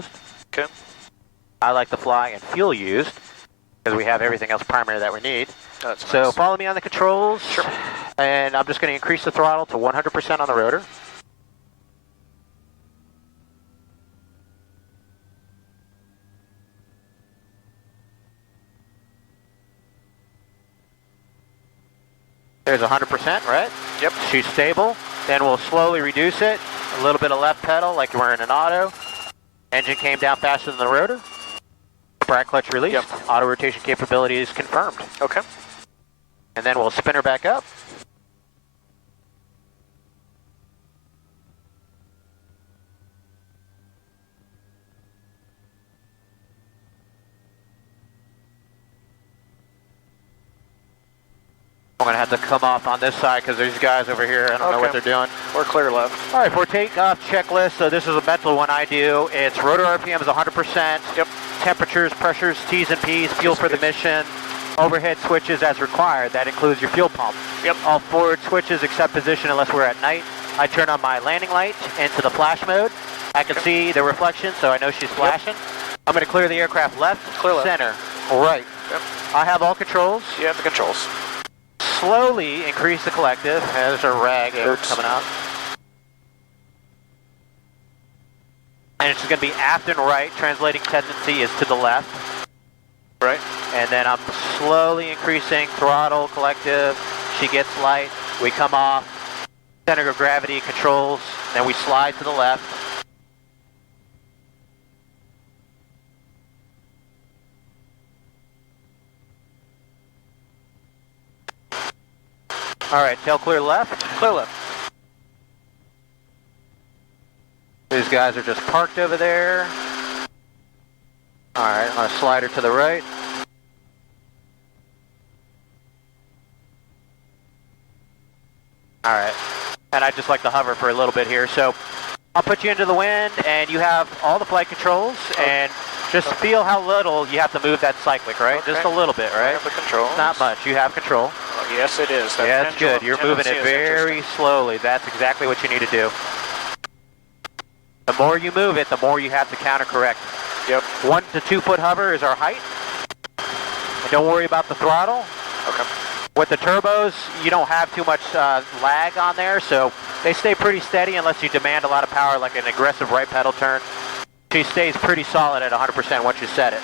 closed. Okay. I like to fly and fuel used, because we have everything else primary that we need. That's So nice. follow me on the controls. Sure. And I'm just going to increase the throttle to 100% on the rotor. There's 100%, right? Yep. She's stable. Then we'll slowly reduce it. A little bit of left pedal like we're in an auto. Engine came down faster than the rotor. Brake clutch released. Yep. Auto rotation capability is confirmed. Okay. And then we'll spin her back up. I'm going to have to come off on this side because there's guys over here. I don't know what they're doing. We're clear left. All right, for takeoff checklist, so this is a mental one I do. It's rotor RPM is 100%. Yep. Temperatures, pressures, T's and P's, fuel for the mission. Overhead switches as required. That includes your fuel pump. Yep. All forward switches except position unless we're at night. I turn on my landing light into the flash mode. I can see the reflection, so I know she's flashing. I'm going to clear the aircraft left, center, right. Yep. I have all controls. You have the controls. Slowly increase the collective. There's a rag coming out. And it's going to be aft and right. Translating tendency is to the left. Right. And then I'm slowly increasing throttle, collective. She gets light. We come off. Center of gravity controls. Then we slide to the left. All right, tail clear left. Clear left. These guys are just parked over there. All right, I'm going to slide her to the right. All right, and I just like to hover for a little bit here. So I'll put you into the wind, and you have all the flight controls, and just feel how little you have to move that cyclic, right? Okay. Just a little bit, right? I have the controls. Not much. You have control. Oh, yes, it is. That Yeah, that's good. You're moving it very slowly. That's exactly what you need to do. The more you move it, the more you have to counter correct. Yep. 1 to 2 foot hover is our height. And don't worry about the throttle. Okay. With the turbos, you don't have too much lag on there, so they stay pretty steady unless you demand a lot of power, like an aggressive right pedal turn. She stays pretty solid at 100% once you set it,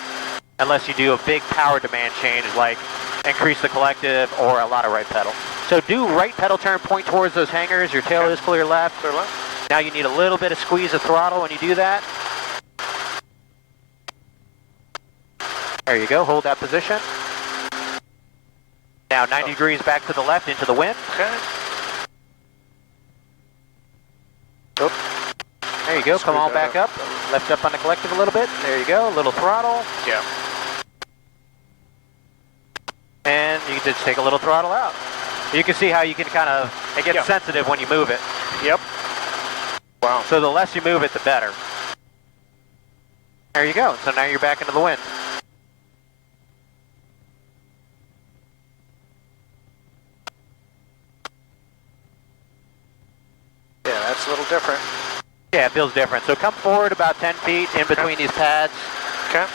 unless you do a big power demand change, like increase the collective or a lot of right pedal. So do right pedal turn, point towards those hangers. Your tail is clear left. Clear left. Now you need a little bit of squeeze of throttle when you do that. There you go. Hold that position. Now 90 degrees back to the left into the wind. Okay. Oop. There you go. Come on back up. Lift up on the collective a little bit. There you go. A little throttle. Yeah. And you can just take a little throttle out. You can see how you can kind of, it gets sensitive when you move it. Yep. Wow. So the less you move it, the better. There you go. So now you're back into the wind. Yeah, that's a little different. Yeah, it feels different. So come forward about 10 feet in between these pads. Okay.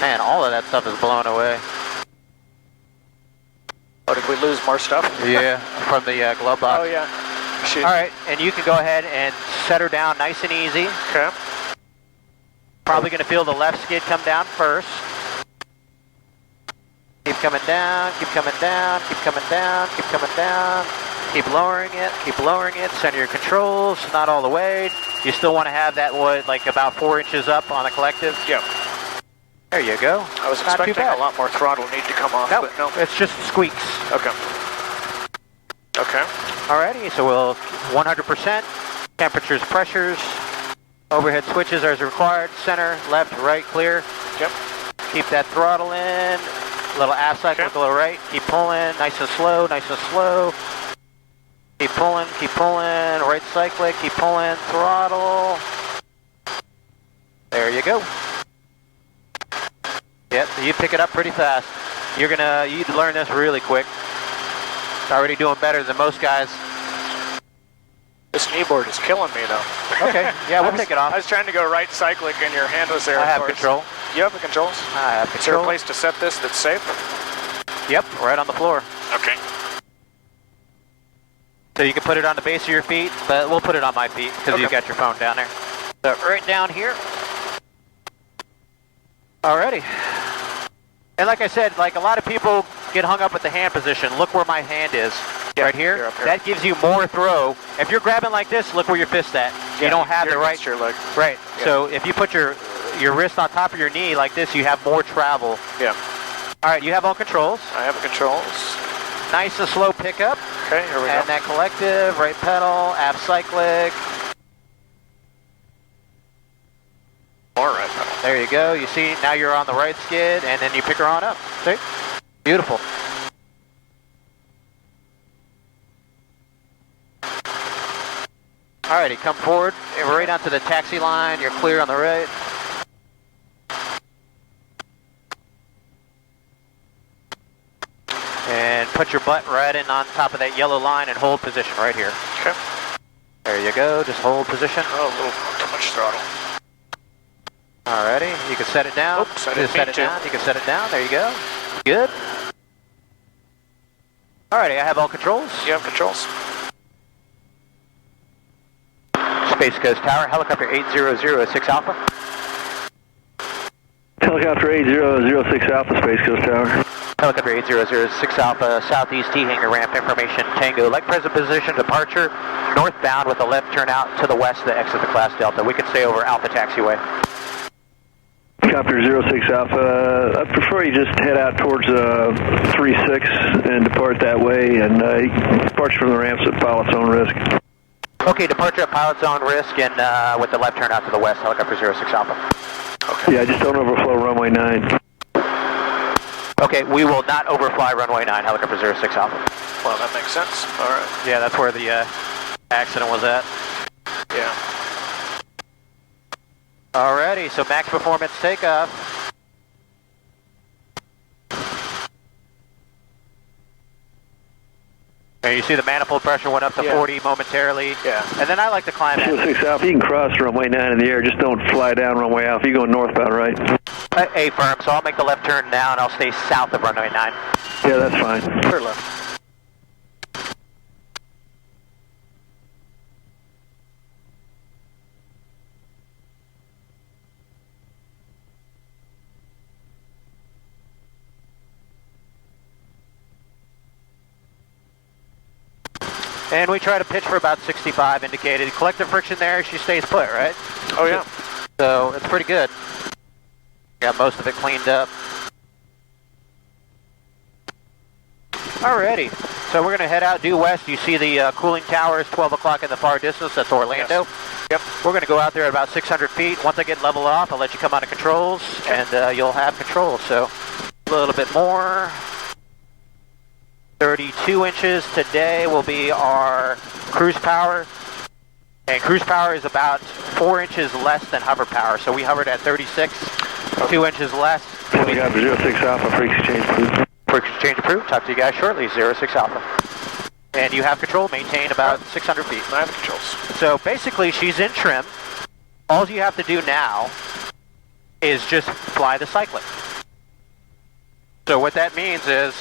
Man, all of that stuff is blown away. Oh, did we lose more stuff? Yeah, from the glove box. Oh, yeah. Shoot. All right, and you can go ahead and set her down nice and easy. Okay. Probably going to feel the left skid come down first. Keep coming down, keep coming down, keep coming down, keep coming down. Keep lowering it, center your controls, not all the way. You still want to have that wood like about 4 inches up on the collective. Yep. There you go. I was expecting a lot more throttle need to come off, Nope, but no. it's just squeaks. Okay. Okay. Alrighty, so we'll 100%, temperatures, pressures, overhead switches as required, center, left, right, clear. Yep. Keep that throttle in, a little aft cycle, go right, keep pulling, nice and slow, nice and slow. Keep pulling, right cyclic, keep pulling, throttle. There you go. Yep, you pick it up pretty fast. You learn this really quick. It's already doing better than most guys. Just kneeboard is killing me, though. Okay, yeah, we'll take it off. I was trying to go right cyclic and your hand was there. I have control. You have the controls? I have Is there a control. place to set this that's safe? Yep, right on the floor. Okay. So you can put it on the base of your feet, but we'll put it on my feet because you've got your phone down there. So right down here. Alrighty. And like I said, like a lot of people get hung up with the hand position. Look where my hand is, right here. Up here. That gives you more throw. If you're grabbing like this, look where your fist's at. Yeah, you don't have the right. Your leg. Right. Yeah. So if you put your wrist on top of your knee like this, you have more travel. Yeah. All right, you have all controls. I have the controls. Nice and slow pickup. Okay, here we And go. that collective, right pedal, app cyclic. More right pedal. There you go. You see, now you're on the right skid, and then you pick her on up. See? Beautiful. Alrighty, come forward, right onto the taxi line. You're clear on the right. And put your butt right in on top of that yellow line and hold position right here. Okay. There you go, just hold position. Oh, a little too much throttle. Alrighty, you can set it down. Oops, I You didn't can set mean it to. down. You can set it down. There you go. Good. Alrighty, I have all controls. You have controls? Space Coast Tower, helicopter 8006 Alpha. Helicopter 8006 Alpha, Space Coast Tower. Helicopter 8006 Alpha, southeast T hangar ramp information, Tango, like present position, departure, northbound with a left turn out to the west to exit the class Delta. We can stay over Alpha taxiway. Helicopter 06 Alpha, I prefer you just head out towards 36 and depart that way, and departure from the ramps at pilot's own risk. Okay, departure at pilot's own risk and with the left turn out to the west, helicopter 06 Alpha. Okay. Yeah, just don't overflow runway 9. Okay, we will not overfly runway 9, helicopter 06 Alpha. Well, that makes sense. All right. Yeah, that's where the accident was at. Yeah. Alrighty, so max performance takeoff. And you see the manifold pressure went up to 40 momentarily. Yeah. And then I like to climb at 06 Alpha, you can cross runway 9 in the air, just don't fly down runway Alpha. You're going northbound, right? A firm, so I'll make the left turn now and I'll stay south of runway 9. Yeah, that's fine. Clear left. And we try to pitch for about 65 indicated. Collective friction there, she stays put, right? Oh, yeah. So it's pretty good. Got most of it cleaned up. Alrighty, so we're going to head out due west. You see the cooling towers, 12 o'clock in the far distance. That's Orlando. Yes. Yep. We're going to go out there at about 600 feet. Once I get leveled off, I'll let you come out of controls, and you'll have control. So a little bit more. 32 inches today will be our cruise power. And cruise power is about 4 inches less than hover power. So we hovered at 36, 2 inches less. Helicopter 06 Alpha, freak exchange approved. Freak exchange approved. Talk to you guys shortly, 06 Alpha. And you have control, maintain about 600 feet. I have controls. So basically she's in trim. All you have to do now is just fly the cyclic. So what that means is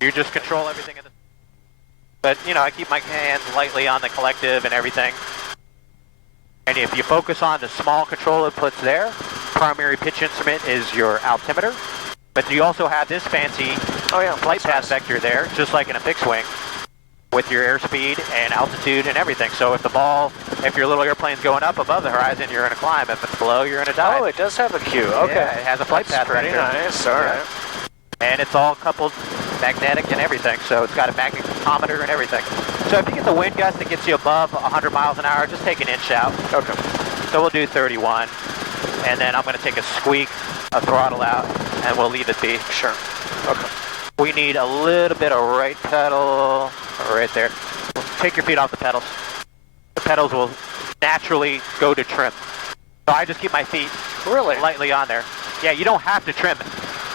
you just control everything in the... But, you know, I keep my hands lightly on the collective and everything. And if you focus on the small control inputs there, primary pitch instrument is your altimeter. But you also have this fancy flight path vector there, just like in a fixed wing, with your airspeed and altitude and everything. So if your little airplane's going up above the horizon, you're in a climb. If it's below, you're in a dive. Oh, it does have a cue. Okay. Yeah, it has a flight path pretty vector. nice. All right. And it's all coupled magnetic and everything, so it's got a magnetometer and everything. So if you get the wind gust that gets you above 100 miles an hour, just take an inch out. Okay. So we'll do 31, and then I'm going to take a squeak, a throttle out, and we'll leave it be. Sure. Okay. We need a little bit of right pedal right there. Take your feet off the pedals. The pedals will naturally go to trim. So I just keep my feet Really? lightly on there. Yeah, you don't have to trim it.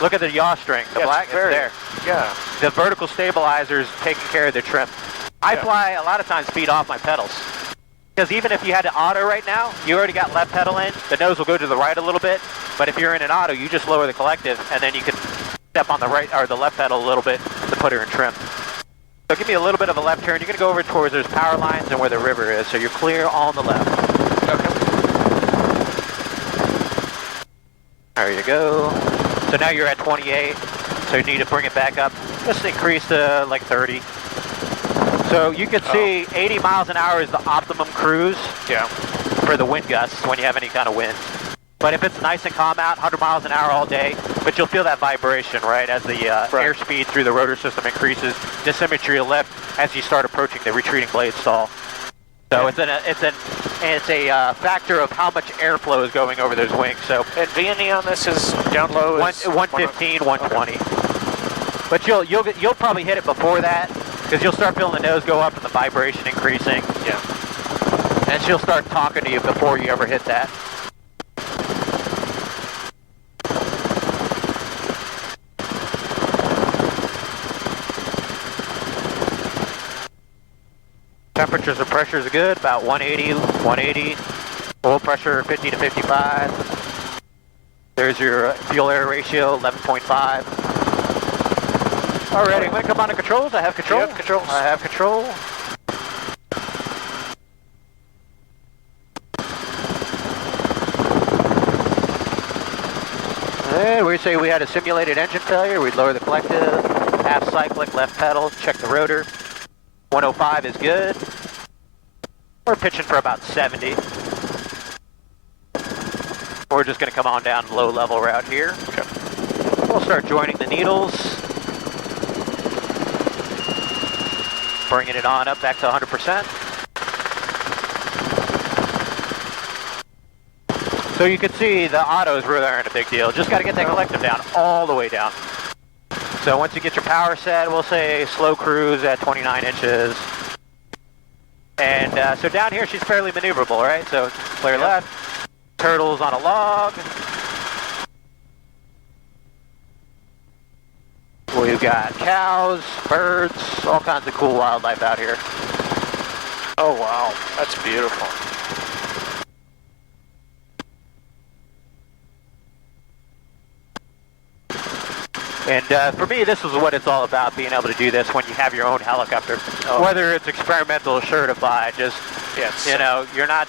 Look at the yaw string, the black, it's there. Yeah. The vertical stabilizer's taking care of the trim. I Yeah. fly a lot of times feet off my pedals. Because even if you had an auto right now, you already got left pedal in, the nose will go to the right a little bit, but if you're in an auto, you just lower the collective, and then you can step on the right, or the left pedal a little bit to put her in trim. So give me a little bit of a left turn. You're going to go over towards those power lines and where the river is, so you're clear on the left. Okay. There you go. So now you're at 28, so you need to bring it back up. Just increase to like 30. So you can see 80 miles an hour is the optimum cruise for the wind gusts when you have any kind of wind. But if it's nice and calm out, 100 miles an hour all day, but you'll feel that vibration, right, as the airspeed through the rotor system increases, dissymmetry will lift as you start approaching the retreating blade stall. So it's a factor of how much airflow is going over those wings. So And V&E on this is down low? 115, 120. Okay. But you'll probably hit it before that, because you'll start feeling the nose go up and the vibration increasing. Yeah. And she'll start talking to you before you ever hit that. Temperatures and pressures are good, about 180. Oil pressure 50 to 55. There's your fuel-air ratio, 11.5. Alrighty, I'm going to come on to controls. I have control. You have controls. I have control. And we say we had a simulated engine failure. We'd lower the collective, half cyclic, left pedal, check the rotor. 105 is good. We're pitching for about 70. We're just going to come on down low level route here. Okay. We'll start joining the needles. Bringing it on up back to 100%. So you can see the autos really aren't a big deal. Just got to get that collective down, all the way down. So once you get your power set, we'll say slow cruise at 29 inches. And so down here she's fairly maneuverable, right? So clear left, turtles on a log. We've got cows, birds, all kinds of cool wildlife out here. Oh wow, that's beautiful. And for me, this is what it's all about, being able to do this when you have your own helicopter. Whether it's experimental or certified, just, you know, you're not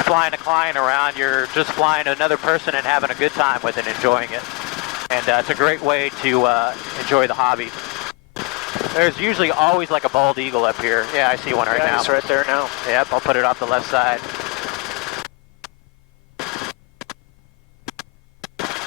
flying a client around, you're just flying another person and having a good time with it, enjoying it. And it's a great way to enjoy the hobby. There's usually always like a bald eagle up here. Yeah, I see one right now. Yeah, it's right there now. Yep, I'll put it off the left side.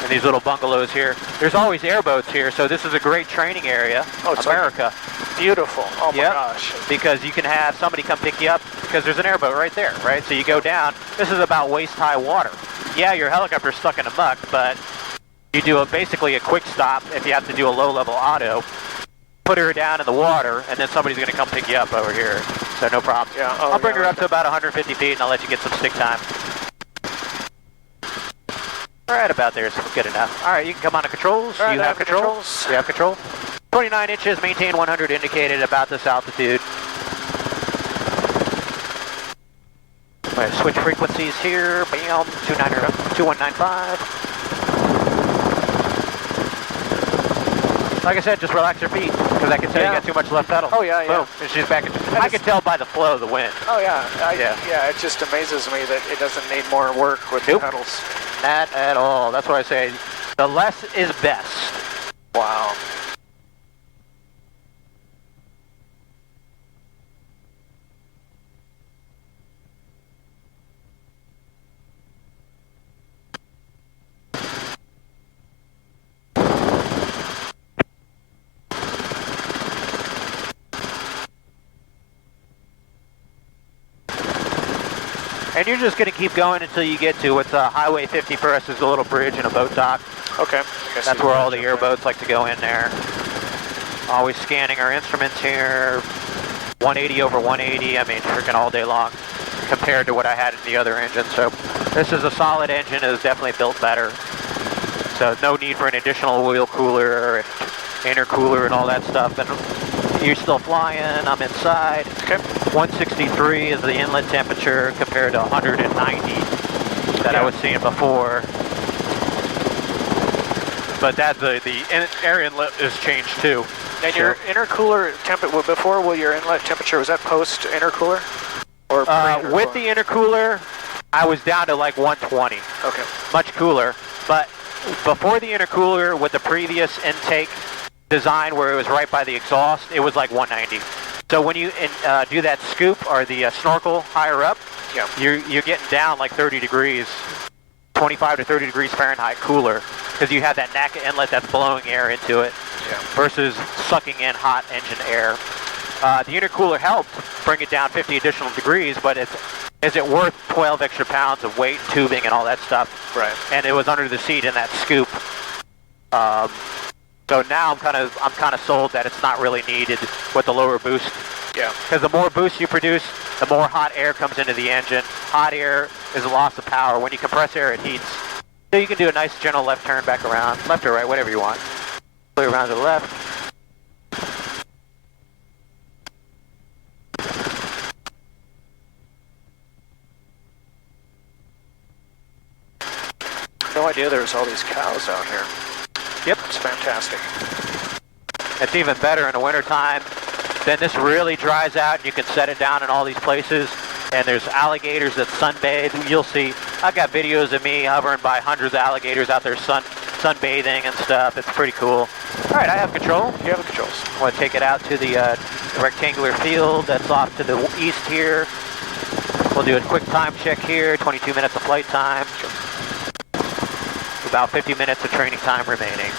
And these little bungalows here. There's always airboats here, so this is a great training area. Oh, it's America. Beautiful. Oh my gosh. Because you can have somebody come pick you up, because there's an airboat right there, right? So you go down. This is about waist-high water. Yeah, your helicopter's stuck in a muck, but you do basically a quick stop if you have to do a low-level auto. Put her down in the water, and then somebody's going to come pick you up over here. So no problem. Yeah. I'll bring her up to about 150 feet, and I'll let you get some stick time. Right about there is good enough. All right, you can come on to controls. Right, you have controls. You have control. 29 inches, maintain 100 indicated about this altitude. I'm going to switch frequencies here. Bam, 2195. Like I said, just relax your feet, because I can tell you got too much left pedal. Oh yeah, yeah. Boom, and she's back. I can tell by the flow of the wind. Oh yeah, yeah. It just amazes me that it doesn't need more work with the pedals. Not at all. That's why I say the less is best. Wow. And you're just going to keep going until you get to what's Highway 50 for us is a little bridge and a boat dock. Okay. That's where all the airboats like to go in there. Always scanning our instruments here. 180 over 180, I mean, freaking all day long compared to what I had in the other engine. So this is a solid engine. It was definitely built better. So no need for an additional wheel cooler or intercooler and all that stuff. And you're still flying. I'm inside. Okay. 163 is the inlet temperature compared to 190 that I was seeing before. But that's the air inlet is changed too. And your intercooler temperature, before your inlet temperature, was that post intercooler? Or with the intercooler, I was down to like 120. Okay. Much cooler. But before the intercooler, with the previous intake design where it was right by the exhaust, it was like 190. So when you do that scoop or the snorkel higher up, yeah, you're getting down like 30 degrees, 25 to 30 degrees Fahrenheit cooler, because you have that NACA inlet that's blowing air into it, yeah, versus sucking in hot engine air. The intercooler helped bring it down 50 additional degrees, but is it worth 12 extra pounds of weight, tubing, and all that stuff? Right. And it was under the seat in that scoop. So now I'm kind of sold that it's not really needed with the lower boost. Yeah. Because the more boost you produce, the more hot air comes into the engine. Hot air is a loss of power. When you compress air, it heats. So you can do a nice gentle left turn back around, left or right, whatever you want. Clear around to the left. No idea there's all these cows out here. Yep. It's fantastic. It's even better in the wintertime. Then this really dries out and you can set it down in all these places. And there's alligators that sunbathe. You'll see, I've got videos of me hovering by hundreds of alligators out there sunbathing and stuff. It's pretty cool. All right, I have control. You have the controls. I want to take it out to the rectangular field that's off to the east here. We'll do a quick time check here, 22 minutes of flight time. About 50 minutes of training time remaining.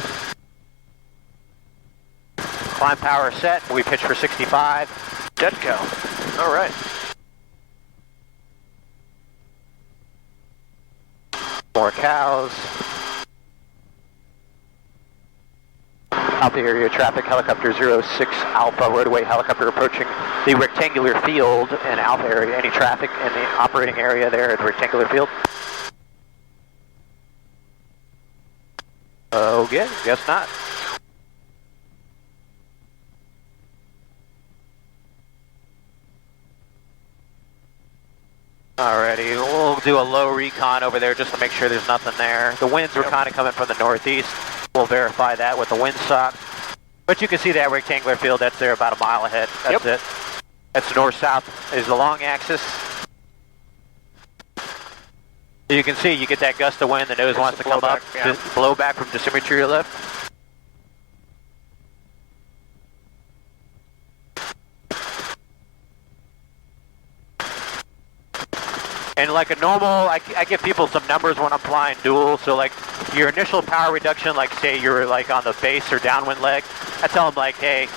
Climb power set, we pitch for 65. Dead cow. All right. More cows. Alpha area traffic, helicopter 06 Alpha, rotorway helicopter approaching the rectangular field in Alpha area. Any traffic in the operating area there at the rectangular field? Okay, guess not. Alrighty, we'll do a low recon over there just to make sure there's nothing there. The winds were kind of coming from the northeast. We'll verify that with the windsock. But you can see that rectangular field that's there about a mile ahead. That's it. That's north-south is the long axis. You can see you get that gust of wind, the nose wants to come up, blow back from dissymmetry to your left. And like a normal, I give people some numbers when I'm flying dual. So like your initial power reduction, like say you're like on the base or downwind leg, I tell them like, hey,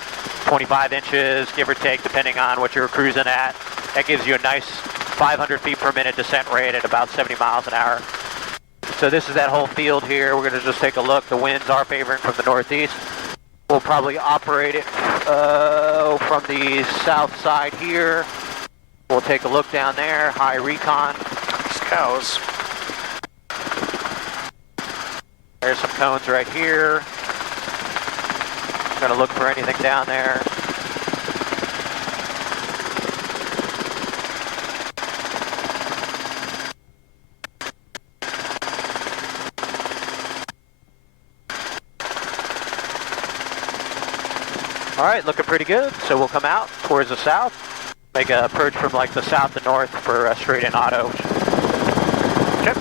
25 inches, give or take, depending on what you're cruising at. That gives you a nice 500 feet per minute descent rate at about 70 miles an hour. So this is that whole field here. We're going to just take a look. The winds are favoring from the northeast. We'll probably operate it from the south side here. We'll take a look down there, high recon. These cows. There's some cones right here. Gonna look for anything down there. All right, looking pretty good. So we'll come out towards the south. Make a approach from like the south to north for a straight in auto. Okay.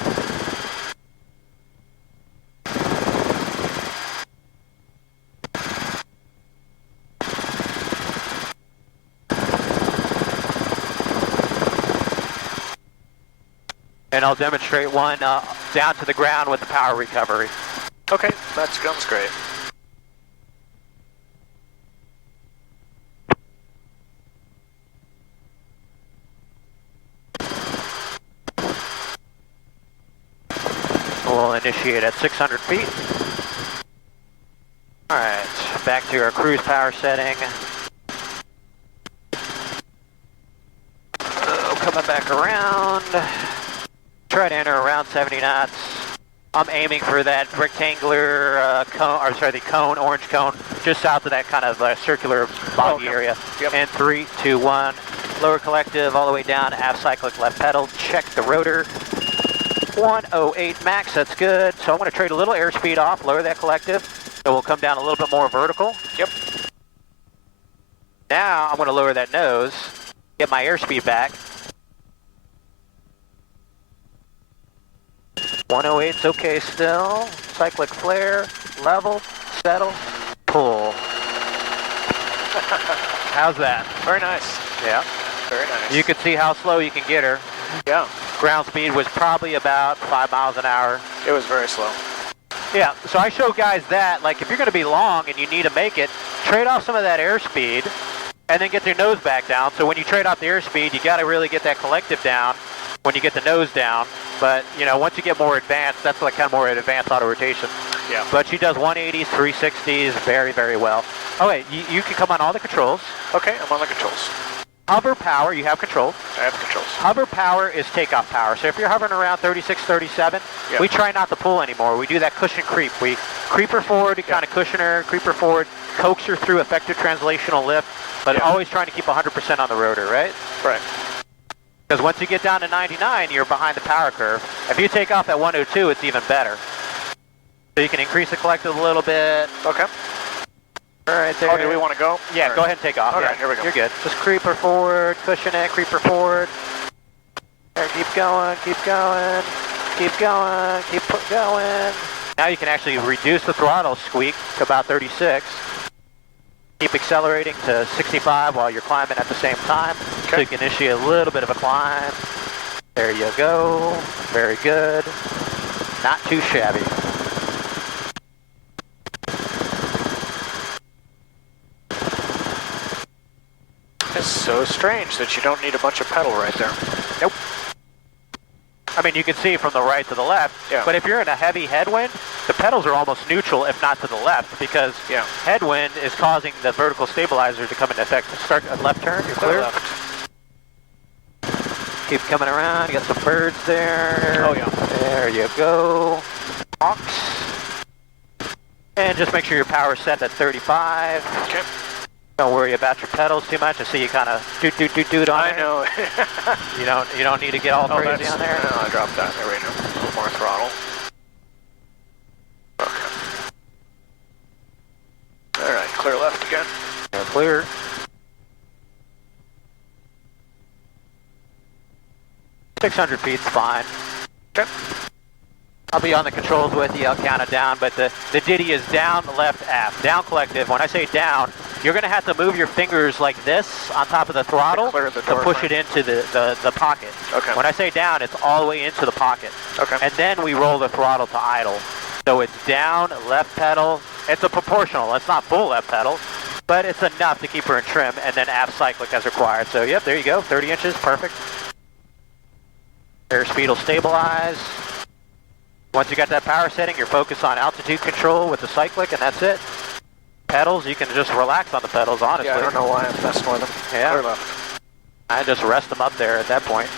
And I'll demonstrate one down to the ground with the power recovery. Okay, that sounds great. We'll initiate at 600 feet. All right, back to our cruise power setting. Coming back around. Try to enter around 70 knots. I'm aiming for that rectangular cone, or sorry, the cone, orange cone, just south of that kind of circular boggy area. Yep. And 3, 2, 1. lower collective all the way down, aft cyclic left pedal, check the rotor. 108 max, that's good. So I'm going to trade a little airspeed off, lower that collective, so we'll come down a little bit more vertical. Yep. Now I'm going to lower that nose, get my airspeed back. 108's okay still. Cyclic flare, level, settle, pull. How's that? Very nice. Yeah. Very nice. You can see how slow you can get her. Yeah. Ground speed was probably about 5 miles an hour. It was very slow. Yeah, so I show guys that, like, if you're going to be long and you need to make it, trade off some of that airspeed and then get your nose back down. So when you trade off the airspeed, you got to really get that collective down when you get the nose down. But, you know, once you get more advanced, that's like kind of more advanced auto rotation. Yeah. But she does 180s, 360s very, very well. Oh, wait, you can come on all the controls. Okay, I'm on the controls. Hover power, you have control. I have controls. Hover power is takeoff power. So if you're hovering around 36, 37, Yeah. we try not to pull anymore. We do that cushion creep. We creep her forward, kind of cushion her, creep her forward, coax her through effective translational lift, but always trying to keep 100% on the rotor, right? Right. Because once you get down to 99, you're behind the power curve. If you take off at 102, it's even better. So you can increase the collective a little bit. Okay. All right there. Oh, do we want to go? Yeah, go ahead and take off. Okay, Yeah, here we go. You're good. Just creep her forward, cushion it, creep her forward. There, keep going, keep going, keep going, keep going. Now you can actually reduce the throttle squeak to about 36. Keep accelerating to 65 while you're climbing at the same time. Okay. So you can initiate a little bit of a climb. There you go. Very good. Not too shabby. It's so strange that you don't need a bunch of pedal right there. Nope. I mean, you can see from the right to the left, but if you're in a heavy headwind, the pedals are almost neutral, if not to the left, because headwind is causing the vertical stabilizer to come into effect. Start a left turn, you're clear. Left. Keep coming around, you got some birds there. Oh, yeah. There you go. Hawks. And just make sure your power's set at 35. Okay. Don't worry about your pedals too much. I see you kind of doot on I there. know. You don't need to get all crazy on there. No, I dropped that. There we go. A little more throttle. Okay. All right, clear left again. You're clear. $600 feet's fine. Okay. I'll be on the controls with you. I'll count it down, but the ditty is down, left, aft. Down collective. When I say down, you're going to have to move your fingers like this on top of the throttle to push it into the pocket. Okay. When I say down, it's all the way into the pocket. Okay. And then we roll the throttle to idle. So it's down, left pedal. It's a proportional. It's not full left pedal, but it's enough to keep her in trim, and then aft cyclic as required. So, yep, there you go. 30 inches, perfect. Airspeed will stabilize. Once you got that power setting, you're focused on altitude control with the cyclic, and that's it. Pedals, you can just relax on the pedals, honestly. Yeah, I don't know why I'm messing with them. Yeah. Clear left. I just rest them up there at that point.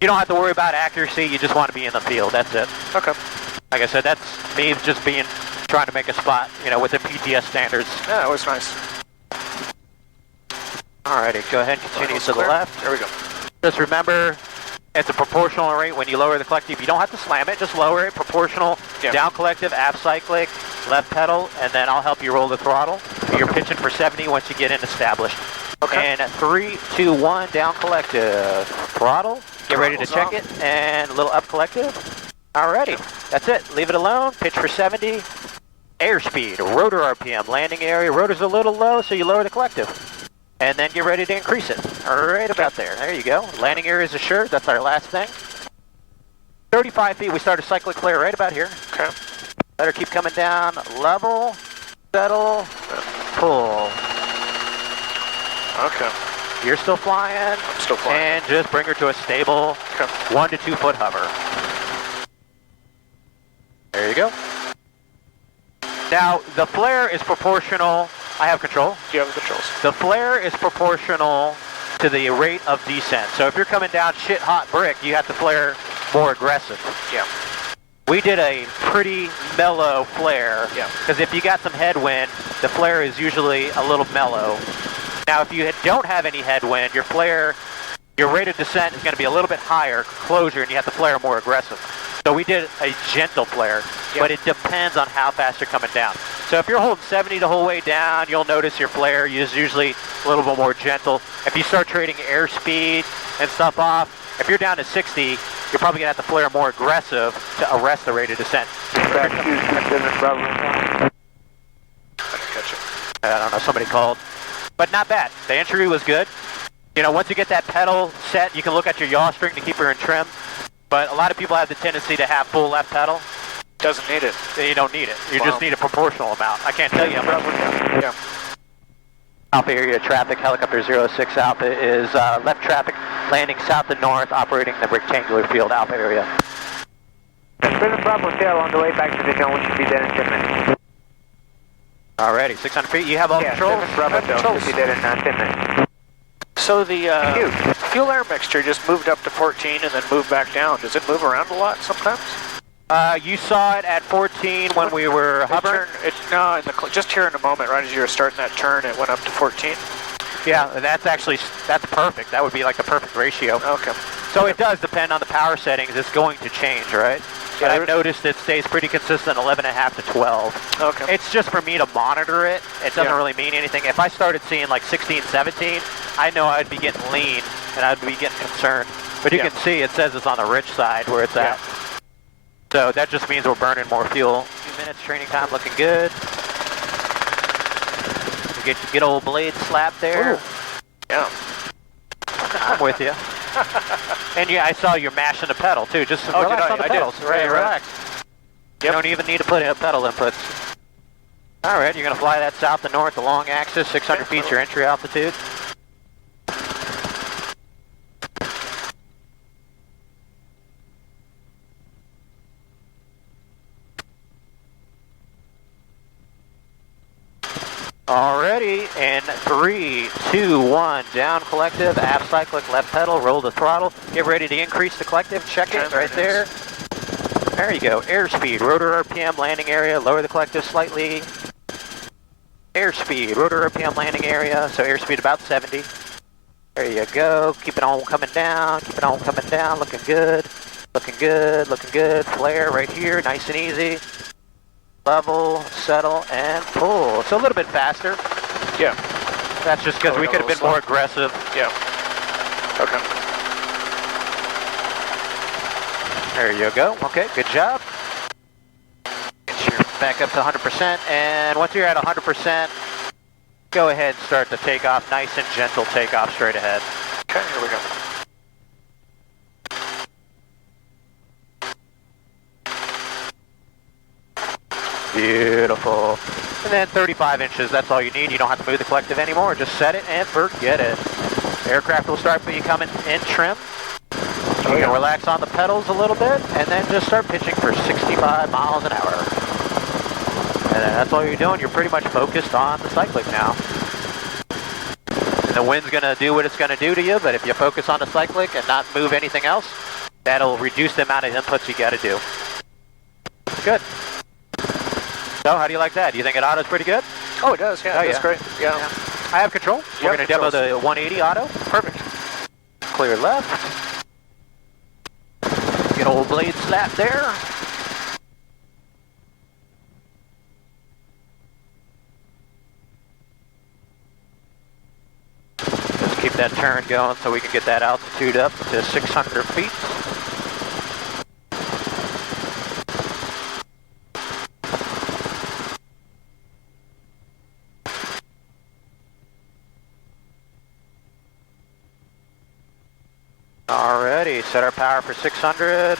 You don't have to worry about accuracy, you just want to be in the field, that's it. Okay. Like I said, that's me just trying to make a spot, within PTS standards. Yeah, it was nice. Alrighty, go ahead and continue to the Clear. left. There we go. Just remember, it's a proportional rate when you lower the collective. You don't have to slam it, just lower it. Proportional, down collective, aft cyclic, left pedal, and then I'll help you roll the throttle. You're pitching for 70 once you get in established. Okay. And 3, 2, 1, down collective. Throttle, get ready to check it, and a little up collective. Alrighty, that's it. Leave it alone, pitch for 70. Airspeed, rotor RPM, landing area. Rotor's a little low, so you lower the collective. And then get ready to increase it. Right about there. There you go. Landing area is assured. That's our last thing. 35 feet. We start a cyclic flare right about here. Okay. Let her keep coming down. Level, settle, pull. Okay. You're still flying. I'm still flying. And just bring her to a stable 1 to 2 foot hover. There you go. Now, the flare is proportional. I have control. You have the controls. The flare is proportional to the rate of descent. So if you're coming down shit hot brick, you have to flare more aggressive. Yeah. We did a pretty mellow flare. Yeah. Because if you got some headwind, the flare is usually a little mellow. Now, if you don't have any headwind, your flare, your rate of descent is going to be a little bit higher, closure, and you have to flare more aggressive. So we did a gentle flare, but it depends on how fast you're coming down. So if you're holding 70 the whole way down, you'll notice your flare is usually a little bit more gentle. If you start trading airspeed and stuff off, if you're down to 60, you're probably going to have to flare more aggressive to arrest the rate of descent. I don't know, somebody called. But not bad. The entry was good. You know, once you get that pedal set, you can look at your yaw string to keep her in trim. But a lot of people have the tendency to have full left pedal. Doesn't need it. You don't need it. You just need a proportional amount. I can't tell you how much. Yeah. Alpha area traffic, helicopter 06 Alpha is left traffic, landing south and north, operating the rectangular field Alpha area. 7 Bravo Hotel on the way back to the zone, we should be there in 10 minutes. Alrighty, 600 feet, you have all controls? 7 Bravo Hotel, should be there in 10 minutes. So the fuel air mixture just moved up to 14 and then moved back down. Does it move around a lot sometimes? You saw it at 14 when we were hovering? Just here in a moment, right as you were starting that turn, it went up to 14. Yeah, that's perfect. That would be like the perfect ratio. Okay. So it does depend on the power settings. It's going to change, right? But I've noticed it stays pretty consistent, 11.5 to 12. Okay. It's just for me to monitor it. It doesn't really mean anything. If I started seeing like 16, 17, I know I'd be getting lean and I'd be getting concerned. But you can see it says it's on the rich side where it's at. So that just means we're burning more fuel. A few minutes training time looking good. You get old blade slap there. Ooh. Yeah. I'm with you. And yeah, I saw you mashing the pedal too. Just relax on the pedals. Right, relax. You don't even need to put in pedal inputs. All right, you're going to fly that south to north, the long axis, 600 feet your entry altitude. Alrighty, in 3, 2, 1, down collective, aft cyclic, left pedal, roll the throttle, get ready to increase the collective, check it right there. There you go, airspeed, rotor RPM, landing area, lower the collective slightly. Airspeed, rotor RPM, landing area, so airspeed about 70. There you go, keep it on coming down, keep it on coming down, looking good, looking good, looking good. Flare right here, nice and easy. Level, settle, and pull. So a little bit faster. Yeah. That's just because we could have been more aggressive. Yeah. Okay. There you go. Okay, good job. Get your back up to 100%, and once you're at 100%, go ahead and start the takeoff. Nice and gentle takeoff straight ahead. Okay, here we go. Beautiful. And then 35 inches, that's all you need. You don't have to move the collective anymore. Just set it and forget it. Aircraft will start becoming in trim. You can relax on the pedals a little bit and then just start pitching for 65 miles an hour. And then that's all you're doing. You're pretty much focused on the cyclic now. And the wind's going to do what it's going to do to you, but if you focus on the cyclic and not move anything else, that'll reduce the amount of inputs you got to do. Good. So, how do you like that? Do you think it auto's pretty good? Oh, it does, yeah. That's great. Yeah. I have control. We're going to demo the 180 auto. Perfect. Clear left. Get old blade slap there. Just keep that turn going so we can get that altitude up to 600 feet. Alrighty, set our power for 600.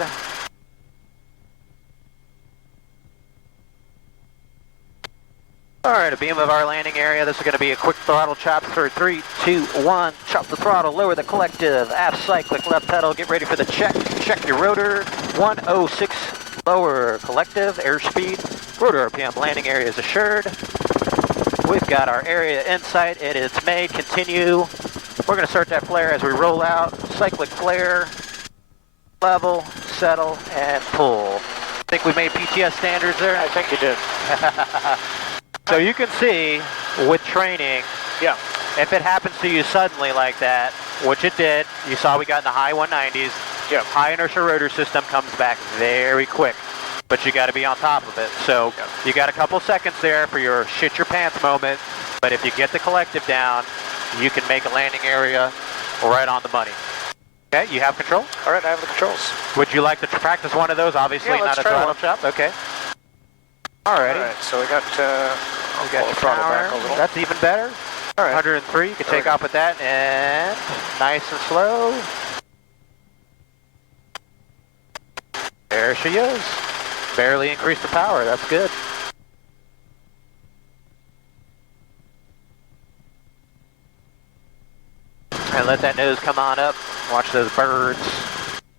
Alright, a beam of our landing area. This is going to be a quick throttle chop for 3, 2, 1. Chop the throttle, lower the collective, aft cyclic, left pedal, get ready for the check. Check your rotor, 106, lower collective, airspeed, rotor RPM, landing area is assured. We've got our area in sight, it is made, continue. We're going to start that flare as we roll out. Cyclic flare, level, settle, and pull. Think we made PTS standards there? I think you did. So you can see with training, If it happens to you suddenly like that, which it did, you saw we got in the high 190s. Yep. High inertia rotor system comes back very quick, but you got to be on top of it. So you got a couple seconds there for your shit your pants moment, but if you get the collective down, you can make a landing area right on the money. Okay, you have control? All right, I have the controls. Would you like to practice one of those? Obviously Yeah, let's not a try throttle one. chop. Okay. Alrighty. All right, so we got the throttle power. back a little. That's even better. All right. 103, you can take off with that, and nice and slow. There she is. Barely increased the power, that's good. And let that nose come on up. Watch those birds.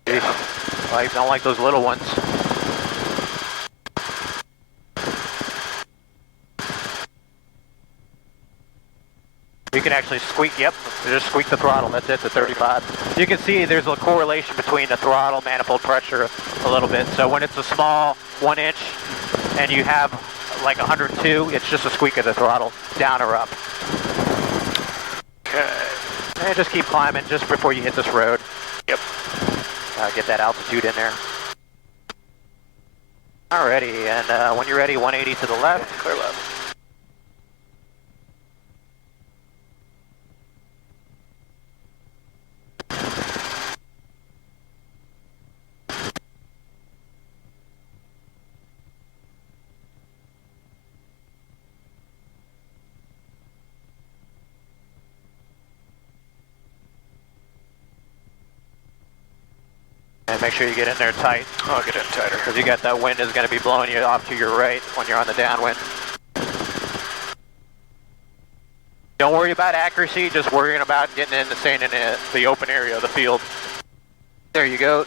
I don't like those little ones. You can actually squeak, yep, just squeak the throttle, that's it, to 35. You can see there's a correlation between the throttle manifold pressure a little bit. So when it's a small 1 inch and you have like 102, it's just a squeak of the throttle, down or up. Okay. And just keep climbing just before you hit this road. Yep. Get that altitude in there. Alrighty, and when you're ready, 180 to the left. Clear left. And make sure you get in there tight. I'll get in tighter. Because you got that wind is going to be blowing you off to your right when you're on the downwind. Don't worry about accuracy, just worrying about getting in, staying in the open area of the field. There you go.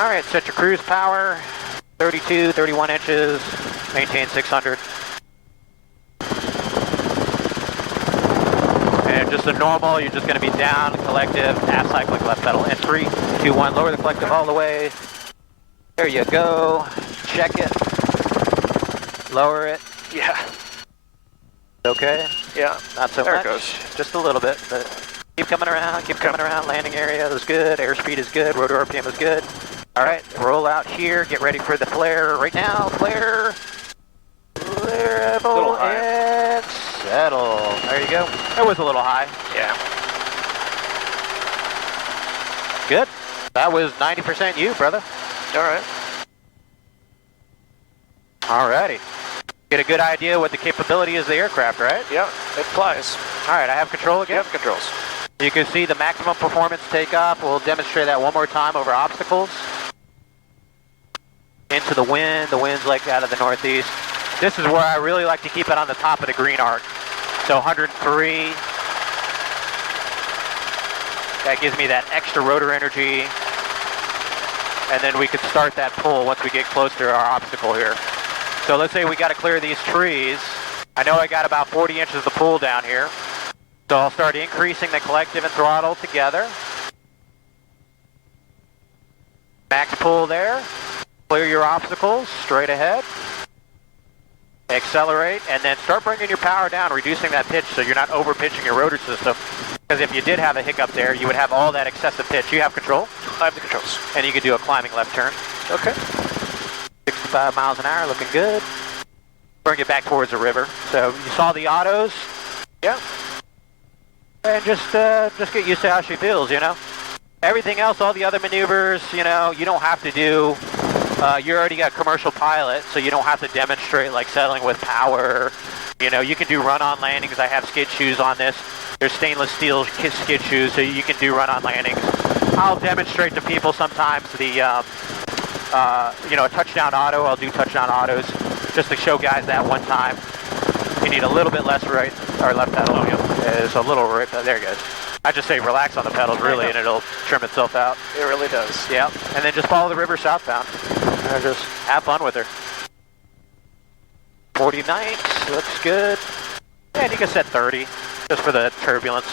All right, set your cruise power, 32, 31 inches, maintain 600. And just a normal, you're just going to be down, collective, half cycling left pedal. And 3, 2, 1, lower the collective all the way. There you go. Check it. Lower it. Yeah. Okay. Yeah. Not so there much. It goes. Just a little bit, but keep coming around, keep coming around. Landing area is good, airspeed is good, rotor RPM is good. All right, roll out here, get ready for the flare right now. Flare. Level and settle. There you go. That was a little high. Yeah. Good. That was 90% you, brother. All right. Alrighty. Get a good idea what the capability is of the aircraft, right? Yeah, it flies. All right, I have control again. You have controls. You can see the maximum performance takeoff. We'll demonstrate that one more time over obstacles. Into the wind. The wind's like out of the northeast. This is where I really like to keep it on the top of the green arc. So 103. That gives me that extra rotor energy. And then we could start that pull once we get close to our obstacle here. So let's say we got to clear these trees. I know I got about 40 inches of pull down here. So I'll start increasing the collective and throttle together. Max pull there. Clear your obstacles, straight ahead. Accelerate, and then start bringing your power down, reducing that pitch so you're not over pitching your rotor system. Because if you did have a hiccup there, you would have all that excessive pitch. You have control? I have the controls. And you can do a climbing left turn. Okay. 65 miles an hour, looking good. Bring it back towards the river. So you saw the autos? Yeah. And just get used to how she feels, you know? Everything else, all the other maneuvers, you know, you don't have to do. You already got commercial pilot, so you don't have to demonstrate like settling with power. You know, you can do run-on landings. I have skid shoes on this. There's stainless steel skid shoes, so you can do run-on landings. I'll demonstrate to people sometimes the, you know, a touchdown auto. I'll do touchdown autos just to show guys that one time. You need a little bit less right or left pedal. Oh, yeah. It's a little right. There it goes. I just say relax on the pedals, really, and it'll trim itself out. It really does. Yeah, and then just follow the river southbound. Just have fun with her. 40 knots, looks good. And you can set 30, just for the turbulence.